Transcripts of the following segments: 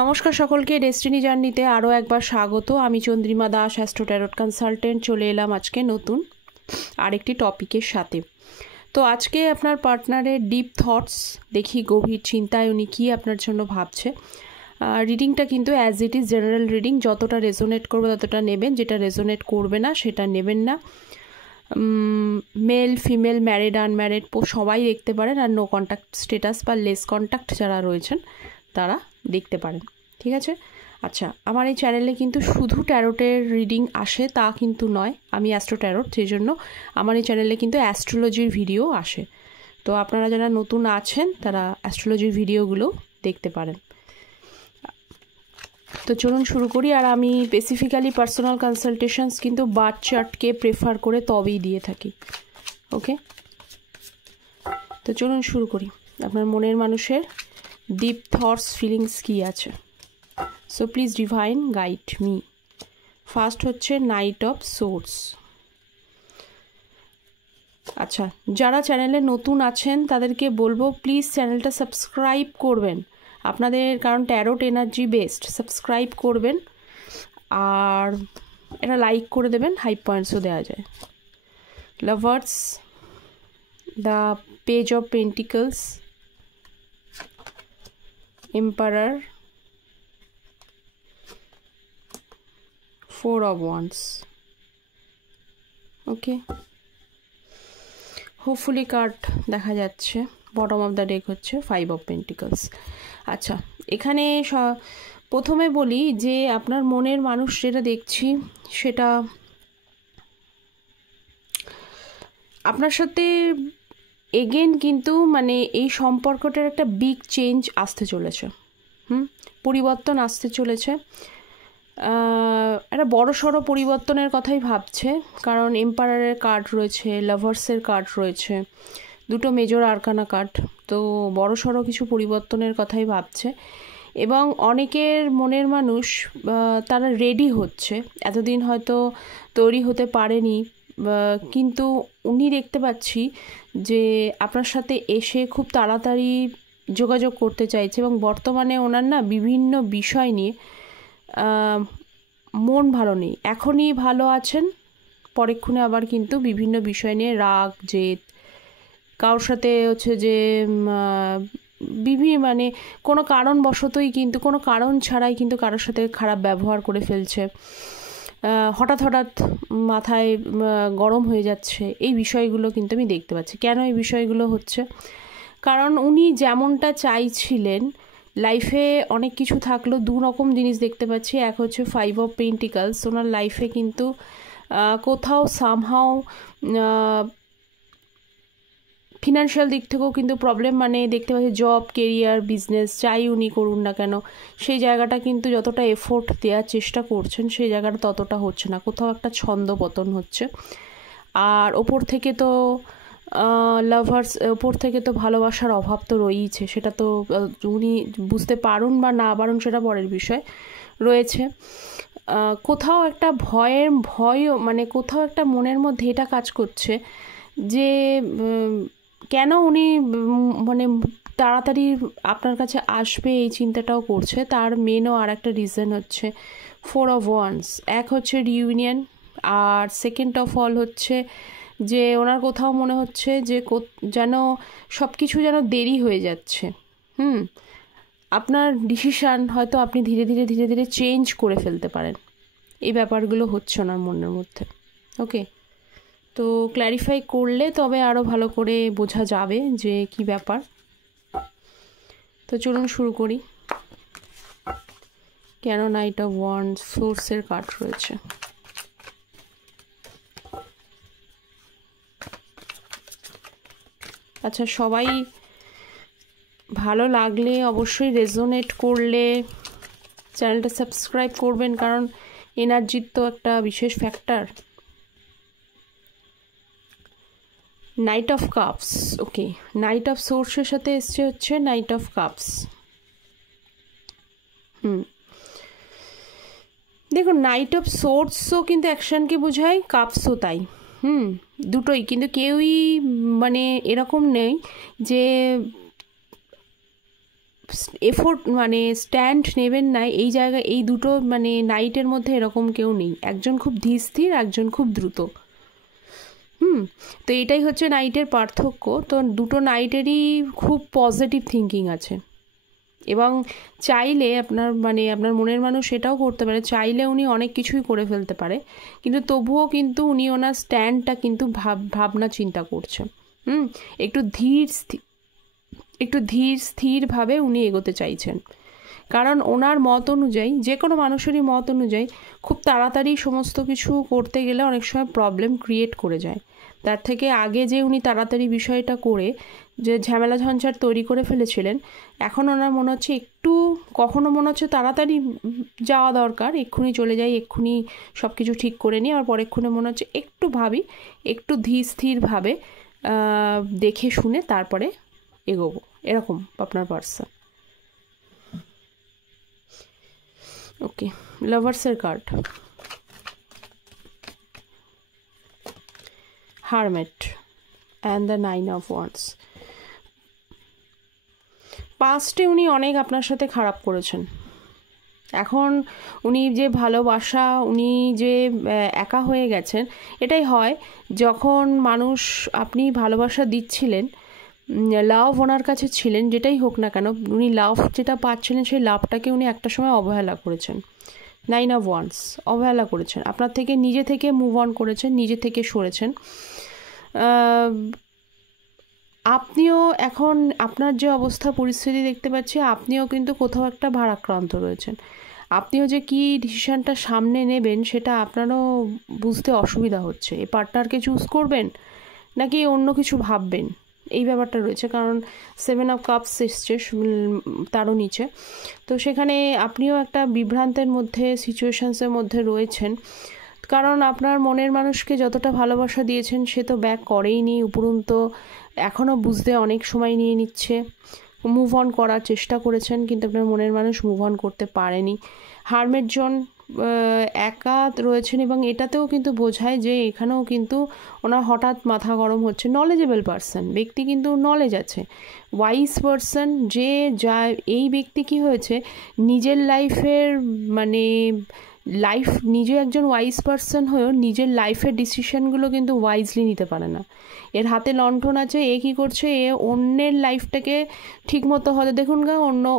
নমস্কার সকলকে ডেস্টিনি জার্নিতে আরও একবার স্বাগত। আমি Chandrima Das, astro tarot consultant, চলে এলাম আজকে নতুন আরেকটি টপিকের সাথে। তো আজকে আপনার পার্টনারের ডিপ থটস দেখি, গভীর চিন্তায় উনি কী আপনার জন্য ভাবছে। রিডিংটা কিন্তু as it is general reading, যতটা রেজোনেট করবে ততটা নেবেন, যেটা রেজোনেট করবে না সেটা নেবেন না। মেল ফিমেল ম্যারিড আনম্যারিড সবাই দেখতে পারেন, আর নো কন্ট্যাক্ট স্ট্যাটাস বা লেস কন্ট্যাক্ট যারা রয়েছেন তারা দেখতে পারেন, ঠিক আছে? আচ্ছা, আমার এই চ্যানেলে কিন্তু শুধু ট্যারোটের রিডিং আসে তা কিন্তু নয়, আমি অ্যাস্ট্রো ট্যারট, সেই জন্য আমার এই চ্যানেলে কিন্তু অ্যাস্ট্রোলজির ভিডিও আসে। তো আপনারা যারা নতুন আছেন তারা অ্যাস্ট্রোলজির ভিডিওগুলো দেখতে পারেন। তো চলুন শুরু করি। আর আমি স্পেসিফিক্যালি পার্সোনাল কনসালটেশনস কিন্তু বার্থ চার্টকে প্রেফার করে তবেই দিয়ে থাকি, ওকে? তো চলুন শুরু করি। আপনার মনের মানুষের ডিপ থটস ফিলিংস কী আছে, so please divine guide me. First হচ্ছে নাইট অফ সোর্স। আচ্ছা, যারা চ্যানেলে নতুন আছেন তাদেরকে বলবো প্লিজ চ্যানেলটা সাবস্ক্রাইব করবেন আপনাদের, কারণ ট্যারোট এনার্জি বেসড, সাবস্ক্রাইব করবেন আর এটা লাইক করে দেবেন, হাই পয়েন্টসও দেওয়া যায়। Lovers, the page of pentacles, emperor, four of wands, okay? Hopefully card দেখা যাচ্ছে। বটম অফ দ্য ডেক হচ্ছে ফাইভ অফ পেন্টিকলস। আচ্ছা, এখানে প্রথমে বলি যে আপনার মনের মানুষ যেটা দেখছি সেটা আপনার সাথে এগেন কিন্তু মানে এই সম্পর্কটার একটা বিগ চেঞ্জ আসতে চলেছে, পরিবর্তন আসতে চলেছে। একটা বড়সড় পরিবর্তনের কথাই ভাবছে, কারণ এম্পারারের কার্ড রয়েছে, লাভার্সের কার্ড রয়েছে, দুটো মেজর আরকানা কার্ড। তো বড়সড় কিছু পরিবর্তনের কথাই ভাবছে এবং অনেকের মনের মানুষ তারা রেডি হচ্ছে, এতদিন হয়তো তৈরি হতে পারেনি, কিন্তু উনি দেখতে পাচ্ছি যে আপনার সাথে এসে খুব তাড়াতাড়ি যোগাযোগ করতে চাইছে এবং বর্তমানে ওনার না বিভিন্ন বিষয় নিয়ে মন ভালো নেই। এখনই ভালো আছেন, পরেক্ষণে আবার কিন্তু বিভিন্ন বিষয় নিয়ে রাগ জেদ, কারোর সাথে হচ্ছে যে মানে কোনো কারণবশতই কিন্তু কোনো কারণ ছাড়াই কিন্তু কারোর সাথে খারাপ ব্যবহার করে ফেলছে, হঠাৎ হঠাৎ মাথায় গরম হয়ে যাচ্ছে। এই বিষয়গুলো কিন্তু আমি দেখতে পাচ্ছি। কেন এই বিষয়গুলো হচ্ছে? কারণ উনি যেমনটা চাইছিলেন লাইফে অনেক কিছু থাকলেও দু রকম জিনিস দেখতে পাচ্ছি। এক হচ্ছে ফাইভ অফ পেন্টিকলস, ওনার লাইফে কিন্তু কোথাও সামহাও ফিনান্সিয়াল দিক থেকেও কিন্তু প্রবলেম, মানে দেখতে পাচ্ছি জব, কেরিয়ার, বিজনেস যাই উনি করুন না কেন সেই জায়গাটা কিন্তু যতটা এফোর্ট দেওয়ার চেষ্টা করছেন সেই জায়গাটা ততটা হচ্ছে না, কোথাও একটা ছন্দপতন হচ্ছে। আর ওপর থেকে তো লাভার্স, ওপর থেকে তো ভালোবাসার অভাব তো রয়েইছে, সেটা তো উনি বুঝতে পারুন বা না পারুন সেটা পরের বিষয় রয়েছে। কোথাও একটা ভয়ও মানে কোথাও একটা মনের মধ্যে এটা কাজ করছে যে কেন উনি মানে তাড়াতাড়ি আপনার কাছে আসবে এই চিন্তাটাও করছে। তার মেনও আর একটা রিজন হচ্ছে ফোর অফ ওয়ান্ডস। এক হচ্ছে রিইউনিয়ন, আর সেকেন্ড অফ অল হচ্ছে যে ওনার কোথাও মনে হচ্ছে যে যেন সব কিছু যেন দেরি হয়ে যাচ্ছে। আপনার ডিসিশান হয়তো আপনি ধীরে ধীরে ধীরে ধীরে চেঞ্জ করে ফেলতে পারেন, এই ব্যাপারগুলো হচ্ছে ওনার মনের মধ্যে, ওকে? তো ক্ল্যারিফাই করলে তবে আরও ভালো করে বোঝা যাবে যে কি ব্যাপার। তো চলুন শুরু করি। কেন নাইট অফ ওয়ান্ডস, সোর্সের কার্ড রয়েছে। আচ্ছা, সবাই ভালো লাগলে অবশ্যই রেজোনেট করলে চ্যানেলটা সাবস্ক্রাইব করবেন, কারণ এনার্জির তো একটা বিশেষ factor. Night of cups, okay. Night of সোর্সের সাথে এসছে হচ্ছে নাইট অফ কাপস। দেখুন, নাইট অফ সোর্সও কিন্তু অ্যাকশনকে বোঝায়, কাপসও তাই। দুটোই, কিন্তু কেউই মানে এরকম নেই যে এফোর্ট মানে স্ট্যান্ড নেবেন না এই জায়গায়, এই দুটো মানে নাইটের মধ্যে এরকম কেউ নেই। একজন খুব ধীর, একজন খুব দ্রুত। তো এটাই হচ্ছে নাইটের পার্থক্য। তো দুটো নাইটেরই খুব পজিটিভ থিঙ্কিং আছে, এবং চাইলে আপনার আপনার মনের মানুষ সেটাও করতে পারে, চাইলে উনি অনেক কিছুই করে ফেলতে পারে, কিন্তু তবুও কিন্তু উনি ওনার স্ট্যান্ডটা কিন্তু ভাবনা চিন্তা করছে। একটু ধীর স্থিরভাবে উনি এগোতে চাইছেন, কারণ ওনার মত অনুযায়ী, যে কোনো মানুষেরই মত অনুযায়ী খুব তাড়াতাড়ি সমস্ত কিছু করতে গেলে অনেক সময় প্রবলেম ক্রিয়েট করে যায়। তার থেকে আগে যে উনি তাড়াতাড়ি বিষয়টা করে যে ঝামেলা ঝঞ্ঝাট তৈরি করে ফেলেছিলেন, এখন ওনার মনে হচ্ছে একটু, কখনো মনে হচ্ছে তাড়াতাড়ি যাওয়া দরকার, এক্ষুনি চলে যাই, এক্ষুনি সব কিছু ঠিক করে নিই, আর পরেক্ষণে মনে হচ্ছে একটু ভাবি, একটু ধীর স্থিরভাবে দেখে শুনে তারপরে এগোবো, এরকম আপনার পার্সন। ওকে, লাভার্সের card, hermit and the 9 of Wands। পাস্টে উনি অনেক আপনার সাথে খারাপ করেছেন, এখন উনি যে ভালোবাসা, উনি যে একা হয়ে গেছেন, এটাই হয় যখন মানুষ, আপনি ভালোবাসা দিচ্ছিলেন, লাভ ওনার কাছে ছিলেন, যেটাই হোক না কেন, উনি লাভ যেটা পাচ্ছিলেন সেই লাভটাকে উনি একটা সময় অবহেলা করেছেন। 9 of Wands, অবহেলা করেছেন, আপনার থেকে নিজে থেকে মুভ অন করেছেন, নিজে থেকে সরেছেন। আপনিও এখন আপনার যে অবস্থা পরিস্থিতি দেখতে পাচ্ছি, আপনিও কিন্তু কোথাও একটা ভারাক্রান্ত রয়েছেন। আপনিও যে কী ডিসিশানটা সামনে নেবেন সেটা আপনারও বুঝতে অসুবিধা হচ্ছে। এই পার্টনারকে চুজ করবেন নাকি অন্য কিছু ভাববেন, এই ব্যাপারটা রয়েছে, কারণ 7 of Cups এসছে তারও নিচে। তো সেখানে আপনিও একটা বিভ্রান্তের মধ্যে, সিচুয়েশানসের মধ্যে রয়েছেন, কারণ আপনার মনের মানুষকে যতটা ভালোবাসা দিয়েছেন সে তো ব্যাক করেইনি, উপরন্তু এখনও বুঝতে অনেক সময় নিয়ে নিচ্ছে। মুভ অন করার চেষ্টা করেছেন, কিন্তু আপনার মনের মানুষ মুভ অন করতে পারেনি। হারমেট জন একা রয়েছেন, এবং এটাতেও কিন্তু বোঝায় যে এখানেও কিন্তু ওনার হঠাৎ মাথা গরম হচ্ছে। নলেজেবল পারসন, ব্যক্তি কিন্তু নলেজ আছে, ওয়াইজ পারসন, যে যা এই ব্যক্তি কি হয়েছে নিজের লাইফের নিজে একজন ওয়াইজ পারসন হয়েও নিজের লাইফের ডিসিশনগুলো কিন্তু ওয়াইজলি নিতে পারে না। এর হাতে লণ্ঠন আছে, এ কী করছে, এ অন্যের লাইফটাকে ঠিকমতো হতে, দেখুন গা,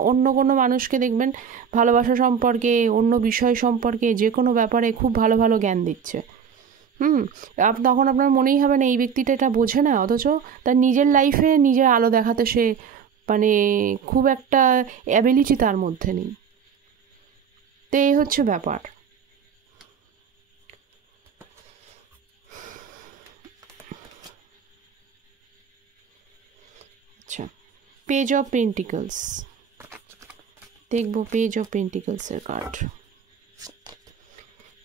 অন্য কোনো মানুষকে দেখবেন ভালোবাসা সম্পর্কে, অন্য বিষয় সম্পর্কে, যে কোনো ব্যাপারে খুব ভালো ভালো জ্ঞান দিচ্ছে। তখন আপনার মনেই হবে না এই ব্যক্তিটা এটা বোঝে না, অথচ তার নিজের লাইফে নিজের আলো দেখাতে সে খুব একটা অ্যাবিলিটি তার মধ্যে নেই। তো এই হচ্ছে ব্যাপার। আচ্ছা, পেজ অফ পেন্টিকলস দেখবো, পেজ অফ পেন্টিকলসের কার্ড।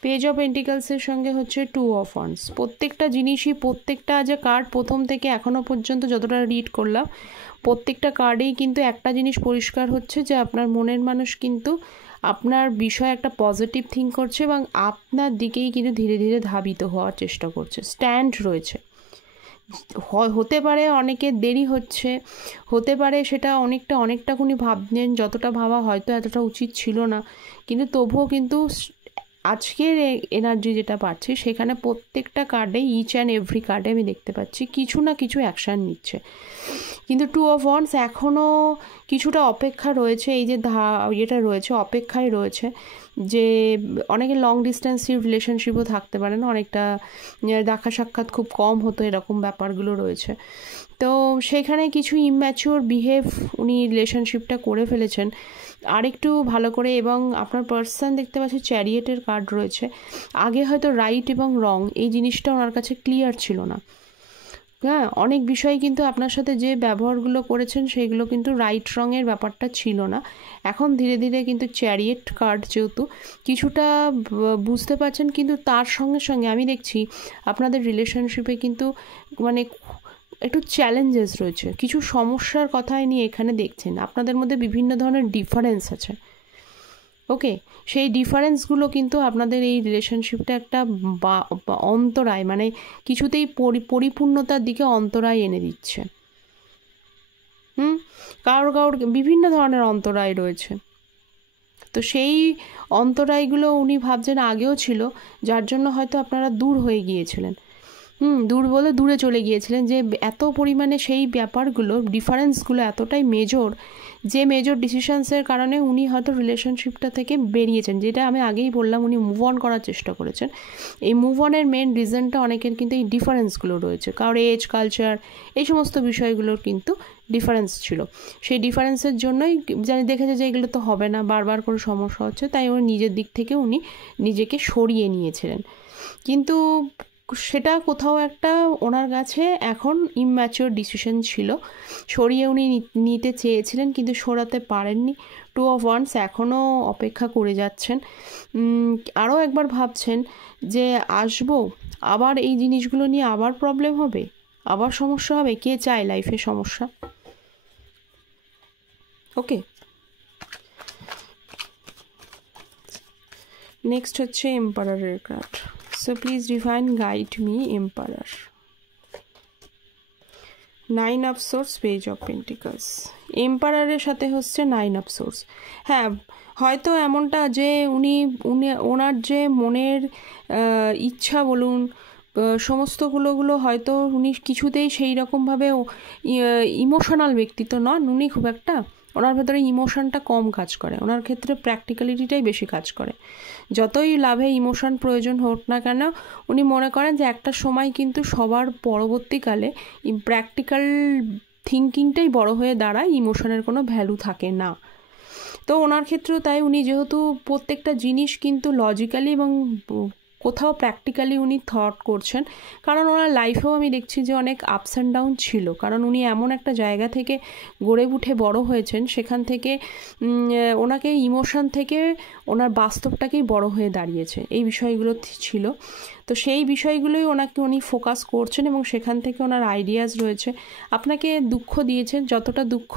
পেজ অফ পেন্টিকলসের সঙ্গে হচ্ছে 2 of Wands। প্রত্যেকটা জিনিসই, প্রত্যেকটা যে কার্ড প্রথম থেকে এখনও পর্যন্ত যতটা রিড করলাম, প্রত্যেকটা কার্ডেই কিন্তু একটা জিনিস পরিষ্কার হচ্ছে যে আপনার মনের মানুষ কিন্তু আপনার বিষয়ে একটা পজিটিভ থিঙ্ক করছে, এবং আপনার দিকেই কিন্তু ধীরে ধীরে ধাবিত হওয়ার চেষ্টা করছে, স্ট্যান্ড রয়েছে। হতে পারে অনেকের দেরি হচ্ছে, হতে পারে সেটা অনেকটাকুনি ভাবলেন, যতটা ভাবা হয়তো এতটা উচিত ছিল না, কিন্তু তবুও কিন্তু আজকের এনার্জি যেটা পাচ্ছি সেখানে প্রত্যেকটা কার্ডে, ইচ অ্যান্ড এভরি কার্ডে আমি দেখতে পাচ্ছি কিছু না কিছু অ্যাকশান নিচ্ছে। কিন্তু 2 of Wands এখনও কিছুটা অপেক্ষা রয়েছে, এই যে এটা রয়েছে, অপেক্ষায় রয়েছে, যে অনেকে লং ডিস্টেন্সিভ রিলেশনশিপও থাকতে পারে না, অনেকটা দেখা সাক্ষাৎ খুব কম হতো, এরকম ব্যাপারগুলো রয়েছে। তো সেখানে কিছু ইম্যাচিওর বিহেভ উনি রিলেশনশিপটা করে ফেলেছেন আরেকটু ভালো করে। এবং আপনার পার্সন দেখতে পাচ্ছি চ্যারিয়েটের কার্ড রয়েছে, আগে হয়তো রাইট এবং রং এই জিনিসটা ওনার কাছে ক্লিয়ার ছিল না। হ্যাঁ, অনেক বিষয় কিন্তু আপনার সাথে যে ব্যবহারগুলো করেছেন সেইগুলো কিন্তু রাইট রঙের ব্যাপারটা ছিল না। এখন ধীরে ধীরে কিন্তু চ্যারিয়েট কার্ড যেহেতু কিছুটা বুঝতে পারছেন, কিন্তু তার সঙ্গে সঙ্গে আমি দেখছি আপনাদের রিলেশনশিপে কিন্তু একটু চ্যালেঞ্জেস রয়েছে, কিছু সমস্যার কথাই নিয়ে এখানে দেখছেন। আপনাদের মধ্যে বিভিন্ন ধরনের ডিফারেন্স আছে, ওকে, সেই ডিফারেন্সগুলো কিন্তু আপনাদের এই রিলেশনশিপটা একটা অন্তরায়, কিছুতেই পরিপূর্ণতার দিকে অন্তরায় এনে দিচ্ছে। কারোর কারোর বিভিন্ন ধরনের অন্তরায় রয়েছে। তো সেই অন্তরায়গুলো উনি ভাবছেন আগেও ছিল, যার জন্য হয়তো আপনারা দূর হয়ে গিয়েছিলেন। দূর বলে দূরে চলে গিয়েছিলেন, যে এত পরিমাণে সেই ব্যাপারগুলো ডিফারেন্সগুলো এতটাই মেজর, যে মেজর ডিসিশনসের কারণে উনি হয়তো রিলেশনশিপটা থেকে বেরিয়েছেন। যেটা আমি আগেই বললাম, উনি মুভ অন করার চেষ্টা করেছেন। এই মুভ অনের মেন রিজনটা অনেকের কিন্তু এই ডিফারেন্সগুলো রয়েছে, কারোর এজ, কালচার, এই সমস্ত বিষয়গুলোর কিন্তু ডিফারেন্স ছিল। সেই ডিফারেন্সের জন্যই দেখেছে যে এগুলো তো হবে না, বারবার করে সমস্যা হচ্ছে, তাই উনি নিজের দিক থেকে উনি নিজেকে সরিয়ে নিয়েছিলেন। কিন্তু সেটা কোথাও একটা ওনার কাছে এখন ইম্যাচিওর ডিসিশন ছিল, সরিয়ে উনি নিতে চেয়েছিলেন কিন্তু সরাতে পারেননি। 2 of Wands এখনও অপেক্ষা করে যাচ্ছেন, আরও একবার ভাবছেন যে আসবো, আবার এই জিনিসগুলো নিয়ে আবার প্রবলেম হবে, আবার সমস্যা হবে। কে চায় লাইফে সমস্যা? ওকে, নেক্সট হচ্ছে এম্পারারের card. So please divine guide me emperor. 9 of Swords, Page of Pentacles। এম্পারারের সাথে হচ্ছে 9 of Swords। হ্যাঁ, হয়তো এমনটা যে ওনার যে মনের ইচ্ছা বলুন, সমস্তগুলো হয়তো উনি কিছুতেই সেই রকমভাবে ইমোশনাল ব্যক্তি তো নন উনি খুব একটা, ওনার ভেতরে ইমোশনটা কম কাজ করে, ওনার ক্ষেত্রে প্র্যাকটিক্যালিটিটাই বেশি কাজ করে। যতই লাভে ইমোশন প্রয়োজন হোক না কেন, উনি মনে করেন যে একটা সময় কিন্তু সবার পরবর্তীকালে প্র্যাকটিক্যাল থিঙ্কিংটাই বড় হয়ে দাঁড়ায়, ইমোশনের কোনো ভ্যালু থাকে না। তো ওনার ক্ষেত্রেও তাই, উনি যেহেতু প্রত্যেকটা জিনিস কিন্তু লজিক্যালি এবং কোথাও প্র্যাকটিক্যালি উনি থট করছেন, কারণ ওনার লাইফেও আমি দেখছি যে অনেক আপস অ্যান্ড ডাউন ছিল, কারণ উনি এমন একটা জায়গা থেকে গড়ে উঠে বড় হয়েছেন, সেখান থেকে ওনাকে ইমোশন থেকে ওনার বাস্তবটাকেই বড় হয়ে দাঁড়িয়েছে, এই বিষয়গুলো ছিল। তো সেই বিষয়গুলোই উনি ফোকাস করছেন এবং সেখান থেকে ওনার আইডিয়াস রয়েছে। আপনাকে দুঃখ দিয়েছেন, যতটা দুঃখ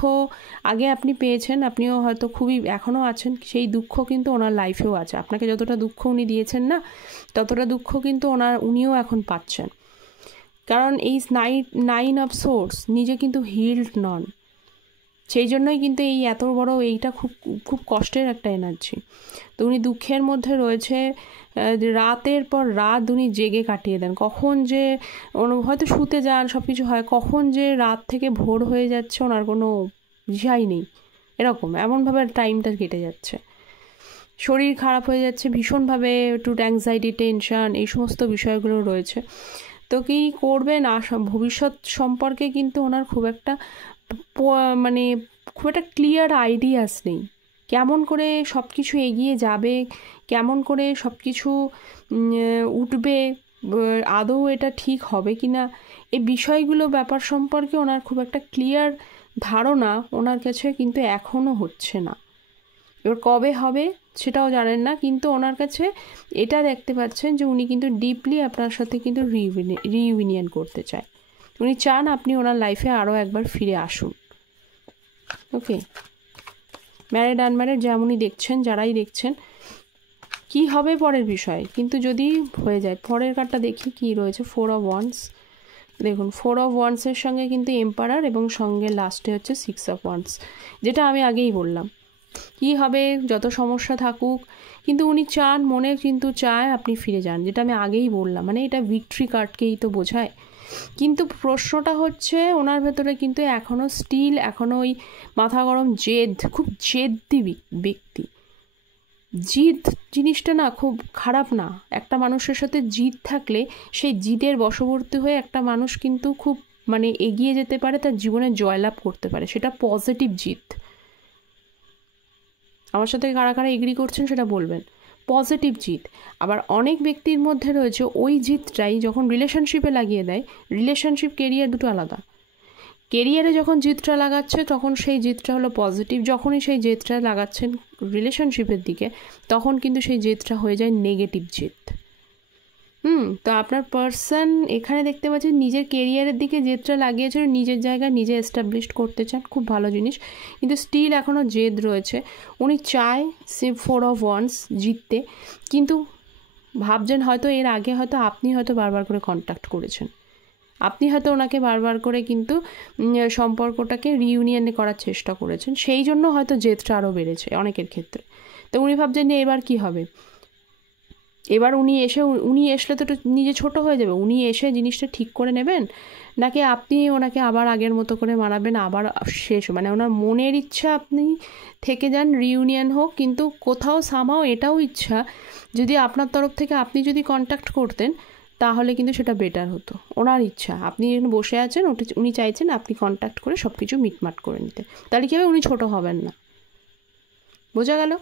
আগে আপনি পেয়েছেন, আপনিও হয়তো খুবই এখনও আছেন, সেই দুঃখ কিন্তু ওনার লাইফেও আছে। আপনাকে যতটা দুঃখ উনি দিয়েছেন না, ততটা দুঃখ কিন্তু উনিও এখন পাচ্ছেন। কারণ এই 9 of Swords নিজে কিন্তু হিল্ড নন, সেই জন্যই কিন্তু এই এত বড় এইটা খুব খুব কষ্টের একটা এনার্জি। তো উনি দুঃখের মধ্যে রয়েছে, রাতের পর রাত উনি জেগে কাটিয়ে দেন, কখন যে হয়তো শুতে যান, সব কিছু হয়, কখন যে রাত থেকে ভোর হয়ে যাচ্ছে ওনার কোনো দিশাই নেই, এমনভাবে টাইমটা কেটে যাচ্ছে। শরীর খারাপ হয়ে যাচ্ছে ভীষণভাবে, একটু অ্যাংজাইটি, টেনশন, এই সমস্ত বিষয়গুলো রয়েছে। তো কী করবেন ভবিষ্যৎ সম্পর্কে কিন্তু ওনার খুব একটা ক্লিয়ার আইডিয়াস নেই, কেমন করে সব কিছু এগিয়ে যাবে, কেমন করে সব কিছু উঠবে, আদৌ এটা ঠিক হবে কি না, এই বিষয়গুলো ব্যাপার সম্পর্কে ওনার খুব একটা ক্লিয়ার ধারণা ওনার কাছে কিন্তু এখনও হচ্ছে না। এবার কবে হবে সেটাও জানেন না, কিন্তু ওনার কাছে এটা দেখতে পাচ্ছেন যে উনি কিন্তু ডিপলি আপনার সাথে কিন্তু রিইউনিয়ন করতে চায়, উনি চান আপনি ওনার লাইফে আরও একবার ফিরে আসুন। ওকে, ম্যারিড আনম্যারিড যেমনই দেখছেন, যারাই দেখছেন, কি হবে পরের বিষয়, কিন্তু যদি হয়ে যায়। পরের কার্ডটা দেখি কি রয়েছে। 4 of Wands। দেখুন 4 of Wands-এর সঙ্গে কিন্তু এম্পারার এবং সঙ্গে লাস্টে হচ্ছে 6 of Wands, যেটা আমি আগেই বললাম। কি হবে, যত সমস্যা থাকুক, কিন্তু উনি চান, মনে কিন্তু চায় আপনি ফিরে যান, যেটা আমি আগেই বললাম, মানে এটা ভিক্টরি কার্ডকেই তো বোঝায়। কিন্তু প্রশ্নটা হচ্ছে ওনার ভেতরে কিন্তু এখনও ওই মাথা গরম জেদ, খুব জেদি ব্যক্তি। জিদ জিনিসটা না খুব খারাপ না, একটা মানুষের সাথে জিদ থাকলে সেই জিদের বশবর্তী হয়ে একটা মানুষ কিন্তু খুব এগিয়ে যেতে পারে, তার জীবনে জয়লাভ করতে পারে, সেটা পজিটিভ জিদ। আমার সাথে কারা কারা এগ্রি করছেন সেটা বলবেন, পজিটিভ জিদ। আবার অনেক ব্যক্তির মধ্যে রয়েছে ওই জিদটাই যখন রিলেশনশিপে লাগিয়ে দেয়, রিলেশনশিপ কেরিয়ার দুটো আলাদা, কেরিয়ারে যখন জিদটা লাগাচ্ছে তখন সেই জিদটা হলো পজিটিভ, যখনই সেই জিদটা লাগাচ্ছেন রিলেশনশিপের দিকে তখন কিন্তু সেই জিদটা হয়ে যায় নেগেটিভ জিদ। তো আপনার পার্সন এখানে দেখতে পাচ্ছেন নিজের কেরিয়ারের দিকে জেদটা লাগিয়েছেন, নিজের জায়গায় নিজে এস্টাবলিশ করতে চান, খুব ভালো জিনিস, কিন্তু স্টিল এখনও জেদ রয়েছে। উনি চায় 4 of Wands জিততে, কিন্তু ভাবছেন হয়তো এর আগে হয়তো আপনি হয়তো বারবার করে কন্ট্যাক্ট করেছেন, আপনি হয়তো ওনাকে বারবার করে কিন্তু সম্পর্কটাকে রিইউনিয়ন করার চেষ্টা করেছেন, সেই জন্য হয়তো জেদটা আরও বেড়েছে অনেকের ক্ষেত্রে। তো উনি ভাবছেন যে এবার কি হবে, এবার উনি আসলে তো একটু নিজে ছোট হয়ে যাবে, উনি এসে জিনিসটা ঠিক করে নেবেন, নাকি আপনি ওনাকে আবার আগের মতো করে মানাবেন, আবার শেষ মানে ওনার মনের ইচ্ছা আপনি থেকে যান, রিইউনিয়ন হোক, কিন্তু কোথাও সামাও এটাও ইচ্ছা যদি আপনার তরফ থেকে আপনি যদি কন্ট্যাক্ট করতেন তাহলে কিন্তু সেটা বেটার হতো। ওনার ইচ্ছা, আপনি বসে আছেন, উনি চাইছেন আপনি কন্ট্যাক্ট করে সব কিছু মিটমাট করে নিতে, তাহলে কী হবে, উনি ছোট হবেন না। বোঝা গেল?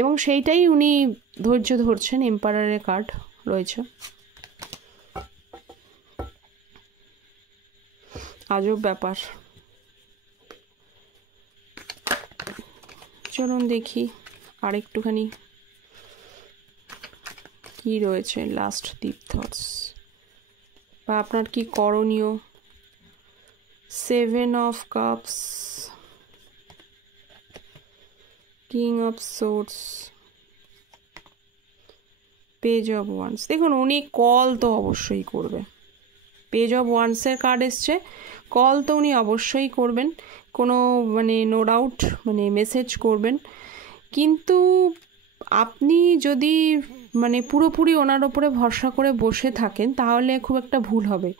এবং সেইটাই উনি ধৈর্য ধরছেন। এম্পারারের কার্ড রয়েছে, আজব ব্যাপার। চলুন দেখি আর একটুখানি কি রয়েছে, লাস্ট ডিপ থটস বা আপনার কি করণীয়। 7 of cups, king of swords, page of wands. দেখুন উনি কল তো অবশ্যই করবে, পেজ অফ ওয়ান্সের কার্ড এসছে, কল তো উনি অবশ্যই করবেন, কোনো মানে নো ডাউট, মানে মেসেজ করবেন। কিন্তু আপনি যদি মানে পুরোপুরি ওনার ওপরে ভরসা করে বসে থাকেন তাহলে খুব একটা ভুল হবে।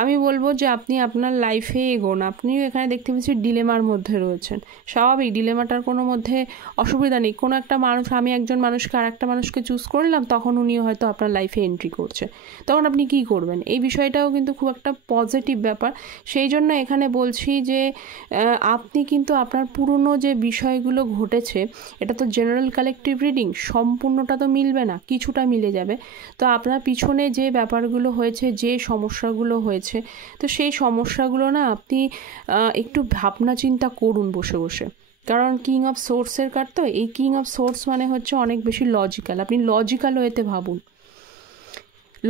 আমি বলবো যে আপনি আপনার লাইফে এগোন। আপনিও এখানে দেখতে পাচ্ছি ডিলেমার মধ্যে রয়েছেন, স্বাভাবিক, ডিলেমাটার কোনো মধ্যে অসুবিধা নেই। কোনো একটা মানুষ, আমি একজন মানুষকে আর একটা মানুষকে চুজ করলাম, তখন উনিও হয়তো আপনার লাইফে এন্ট্রি করছে, তখন আপনি কি করবেন? এই বিষয়টাও কিন্তু খুব একটা পজিটিভ ব্যাপার। সেই জন্য এখানে বলছি যে আপনি কিন্তু আপনার পুরনো যে বিষয়গুলো ঘটেছে, এটা তো জেনারেল কালেকটিভ রিডিং, সম্পূর্ণটা তো মিলবে না, কিছুটা মিলে যাবে। তো আপনার পিছনে যে ব্যাপারগুলো হয়েছে, যে সমস্যাগুলো হয়েছে, তো সেই সমস্যাগুলো না আপনি একটু ভাবনা চিন্তা করুন বসে বসে। কারণ কিং অফ সোর্সের কার্ড, তো এই কিং অফ সোর্স মানে হচ্ছে অনেক বেশি লজিক্যাল। আপনি লজিক্যাল ওয়েতে ভাবুন,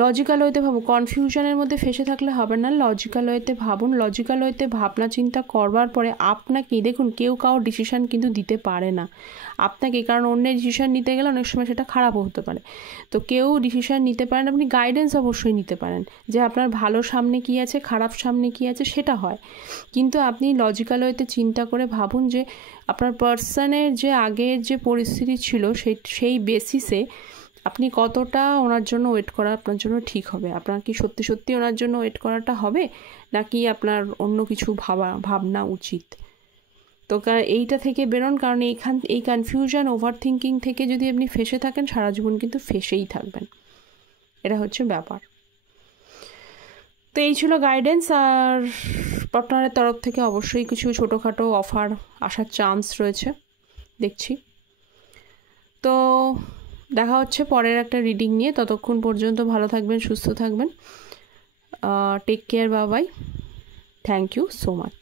লজিক্যাল ওয়েতে ভাবুন, কনফিউশনের মধ্যে ফেসে থাকলে হবে না। লজিক্যাল ওয়েতে ভাবুন, লজিক্যাল ওয়েতে ভাবনা চিন্তা করবার পরে আপনাকে, দেখুন কেউ কারো ডিসিশান কিন্তু দিতে পারে না আপনাকে, কারণ অন্যের ডিসিশান নিতে গেলে অনেক সময় সেটা খারাপও হতে পারে। তো কেউ ডিসিশান নিতে পারেন, আপনি গাইডেন্স অবশ্যই নিতে পারেন যে আপনার ভালো সামনে কী আছে, খারাপ সামনে কী আছে, সেটা হয়। কিন্তু আপনি লজিক্যাল ওয়েতে চিন্তা করে ভাবুন যে আপনার পার্সনের যে আগের যে পরিস্থিতি ছিল সেই বেসিসে আপনি কতটা ওনার জন্য ওয়েট করা আপনার জন্য ঠিক হবে। আপনার কি সত্যি সত্যি ওনার জন্য ওয়েট করাটা হবে, নাকি আপনার অন্য কিছু ভাবনা উচিত? তো এইটা থেকে বেরোন, কারণ এই কনফিউশন, ওভার থিঙ্কিং থেকে যদি আপনি ফেসে থাকেন সারা জীবন কিন্তু ফেসেই থাকবেন, এটা হচ্ছে ব্যাপার। তো এই ছিল গাইডেন্স। আর পার্টনারের তরফ থেকে অবশ্যই কিছু ছোটোখাটো অফার আসার চান্স রয়েছে দেখছি। তো দেখা হচ্ছে পরের একটা রিডিং নিয়ে, ততক্ষণ পর্যন্ত ভালো থাকবেন, সুস্থ থাকবেন, take care, bye bye, thank you so much.